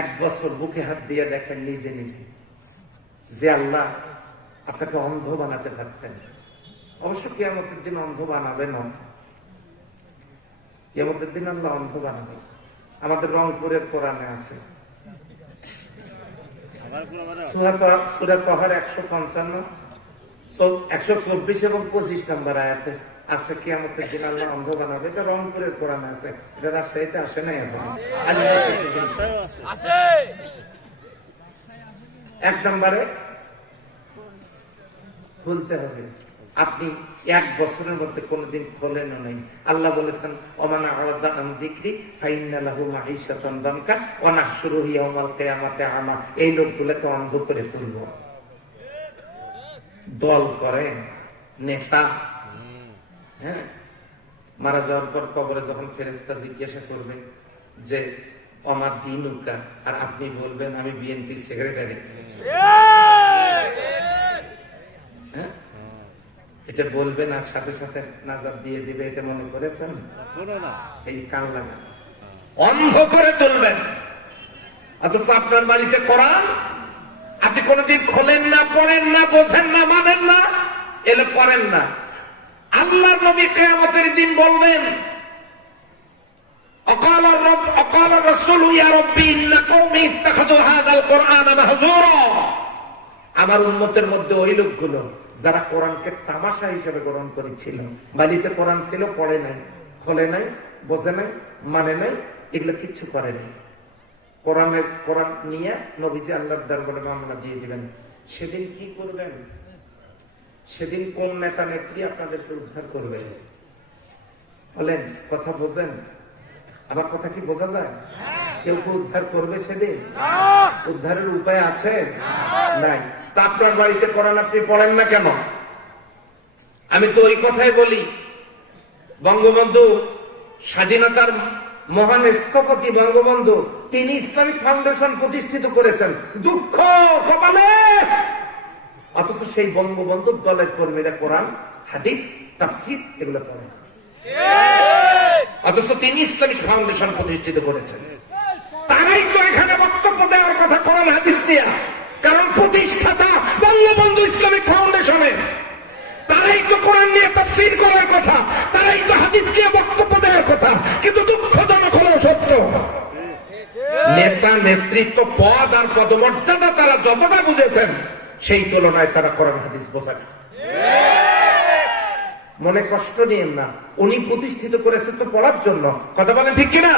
1 বছর বুকে হাত দিয়ে দেখেন নিজে নিজে যে আল্লাহ আপনাকে অন্ধ বানাতে পারতেন। অবশ্য কিয়ামতের দিন অন্ধ বানাবেন না, কিয়ামতের দিন আল্লাহ অন্ধ বানাবে। আমাদের রংপুরের কোরআনে আছে সূরা তহার 155, 124 এবং 25 নম্বর আয়াতে আছে কিয়ামতের দিন আল্লাহ অন্ধ বানাবে। এটা রংপুরের কোরআনে আছে, এটা রাজশাহীতে আসে নাই এখন। 1 নম্বরে খুলতে হবে। আপনি 1 বছরের মধ্যে কোনদিন খোলেন নাই। আল্লাহ বলেছেন ওমানা আলাদা আন যিকরি ফাইন্না লাহু মাঈশাতান দানকা ওয়া নাহশুরুহু ইয়াওমাল কিয়ামাতি আমা। এই লোকগুলোকে অন্ধ করে তুলব। দল করেন নেতা, হ্যাঁ, মারা যাওয়ার পর কবরে যখন ফেরেশতা জিজ্ঞাসা করবে যে আমার দিনুকা, আর আপনি বলবেন আমি বিএনপি সেক্রেটারি। হ্যাঁ, এটা বলবেন আর সাথে সাথে নাজাত দিয়ে দিবে, এটা মনে করেছেন? এই কান লাগা অন্ধ করে তুলবেন। অথচ আপনার বাড়িতে কোরআন আপনি কোনদিন খোলেন না, পড়েন না, বোঝেন না, মানেন না, এলে পড়েন না। আল্লাহর নবী কিয়ামতের দিন বলবেন অকাল রাসূল ইয়া রাব্বি ইন্না কওমি ইত্তাখাযু হাযাল কুরআনা মাহজুরা। আমার উম্মতের মধ্যে ওই লোকগুলো যারা কোরআনকে তামাশা হিসেবে গ্রহণ করেছিল। বাড়িতে কোরআন ছিল, পড়ে নাই, খোলে নাই, বোঝে নাই, মানে নাই, এগুলো কিচ্ছু করে নাই। কোরআন নিয়ে নবীজি আল্লাহর দরবারে মামলা দিয়ে দিবেন। সেদিন কি করবেন? সেদিন কোন নেতা নেত্রী আপনাদেরকে উদ্ধার করবে? বলেন, কথা বোঝেন? আবার কথা কি বোঝা যায়? কেউ কেউ উদ্ধার করবে সেদিন? উদ্ধারের উপায় আছে? নাই। তা আপনার বাড়িতে কোরআন আপনি পড়েন না কেন? আমি তো ওই কথাই বলি, বঙ্গবন্ধু স্বাধীনতার মহান স্থপতি বঙ্গবন্ধু, তিনি ইসলামিক ফাউন্ডেশন প্রতিষ্ঠিত করেছেন দুঃখ কপালে। অথচ সেই বঙ্গবন্ধুর দলের কর্মীরা কোরআন, হাদিস, তাফসীর এগুলো পড়ে। অথচ তিনি ইসলামিক ফাউন্ডেশন প্রতিষ্ঠিত করেছেন। তারাই তো এখানে বক্তব্য দেওয়ার কথা কোরআন হাদিস নিয়ে, কারণ প্রতিষ্ঠাতা বঙ্গবন্ধু ইসলামিক ফাউন্ডেশনে। তারাই তো কোরআন নিয়ে তাফসীর করার কথা, তারাই তো হাদিস নিয়ে বক্তব্য দেওয়ার কথা। কিন্তু দুঃখজনক হলেও সত্য, নেতা নেতৃত্ব পদ আর পদমর্যাদা তারা যতটা বুঝেছেন সেই তুলনায় তারা কোরআন হাদিস বোঝে না। মনে কষ্ট নিয়েন না, উনি প্রতিষ্ঠিত করেছেন তো পড়ার জন্য। কথা বলেন ঠিক কিনা?